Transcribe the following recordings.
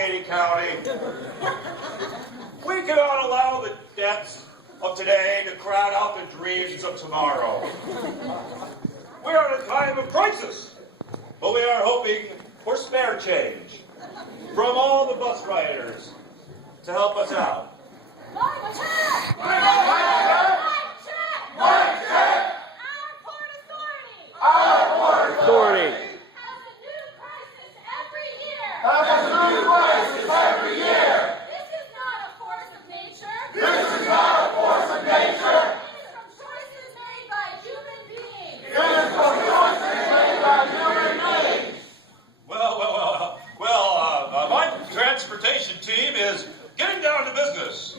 Allegheny County. We cannot allow the debts of today to crowd out the dreams of tomorrow. We are in a time of crisis, but we are hoping for spare change from all the bus riders to help us out. Mike, check! Mike, check! Mike, check! Our Port Authority! has a new crisis every year. Has a new crisis every year! This is not a force of nature. This is not a force of nature! It is from choices made by human beings. It is from choices made by human beings! My transportation team is getting down to business,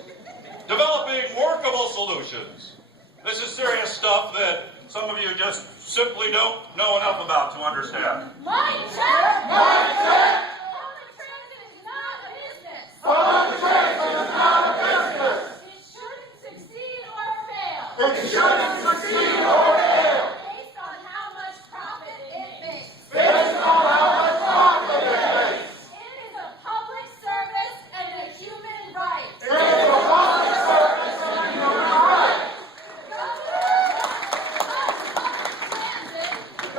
developing workable solutions. This is serious stuff that some of you just simply don't know enough about to understand. Mike, check! Mike, check! Public transit is not a business. Public transit is not a business! It shouldn't succeed or fail. It shouldn't succeed or fail! Based on how much profit it makes. Based on how much profit it makes! It is a public service and a human right. It is a public service and a human right! Governor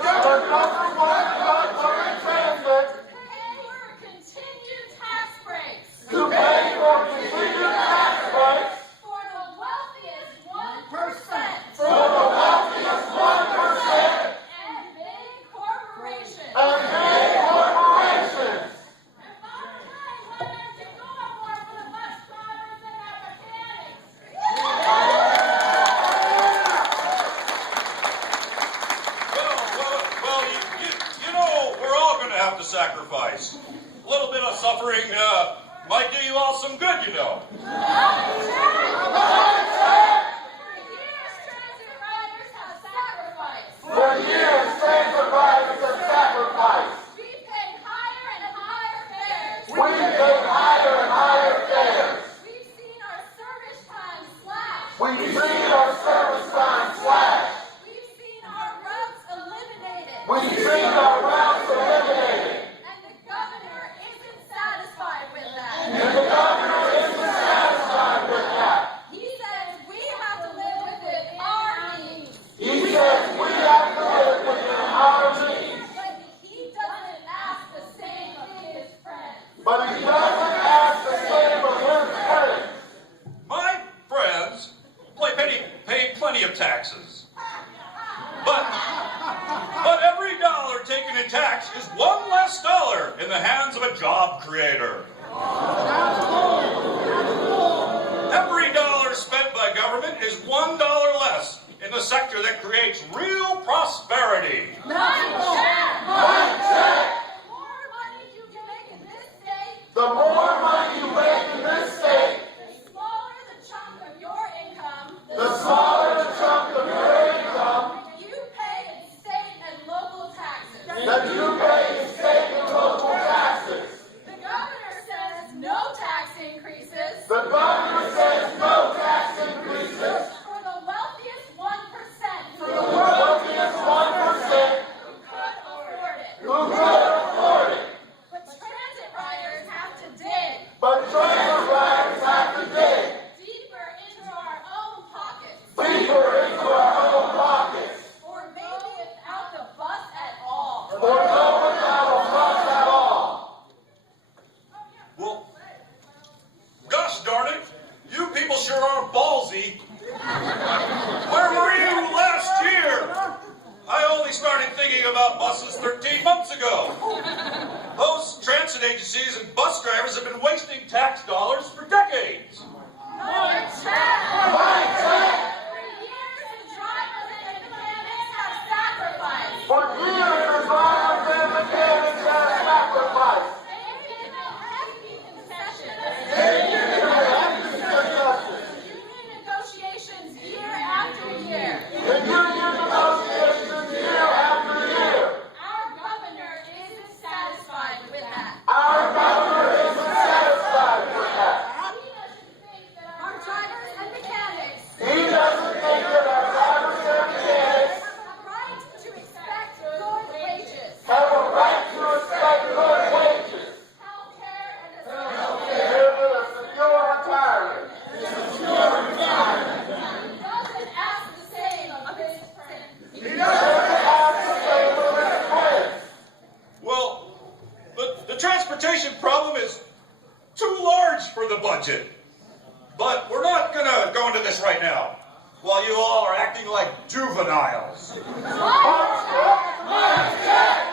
Number one about public transit pay for continued tax breaks to pay for continued tax breaks for the wealthiest 1% for the wealthiest 1% and big corporations. and big corporations. And bottom line, what is it going for the bus drivers and our mechanics? You know, we're all going to have to sacrifice. A little bit of suffering might do you all some good, you know. For years, transit riders have sacrificed. We paid higher and higher fares. We pay higher and higher fares. We've seen our service time slashed. We've seen our service time slashed. We've seen our routes eliminated. We've seen our routes eliminated. And the governor isn't satisfied with that. And the governor isn't satisfied with that. He says we have to live within our means. He says we have to live within our means. But he doesn't ask the same of his friends. But he doesn't ask the same of his friends. My friends pay plenty of taxes. But every dollar taken in tax is one less dollar in the hands of a job creator. Every dollar spent by government is $1 less in the sector that creates real prosperity. Mike, check! Mike, check! The more money you make in this state, The more money you make in this state, the smaller the chunk of your income the smaller the chunk of your income that you pay in state and local taxes. that you pay in state and local taxes. The governor says no tax increases The governor says no tax increases for the wealthiest 1% for the wealthiest 1% who could afford it. who could afford it. But transit riders have to dig But transit riders have to dig deeper into our own pockets, deeper into our own pockets or maybe without the bus at all. or go without a bus at all. Well, gosh darn it, you people sure are ballsy. Where were you last year? I only started thinking about buses 13 months ago. Those transit agencies and bus drivers have been wasting tax dollars for decades. Mike, check! Mike, check! For years, the drivers and the mechanics have sacrificed. For years, the drivers and mechanics have sacrificed. They've given hefty concessions. They've given hefty concessions. Union negotiations year after year. The union negotiations year after year. Our governor isn't satisfied with that. Our governor isn't satisfied with that. transportation problem is too large for the budget. But we're not going to go into this right now, while you all are acting like juveniles. Monster! Monster!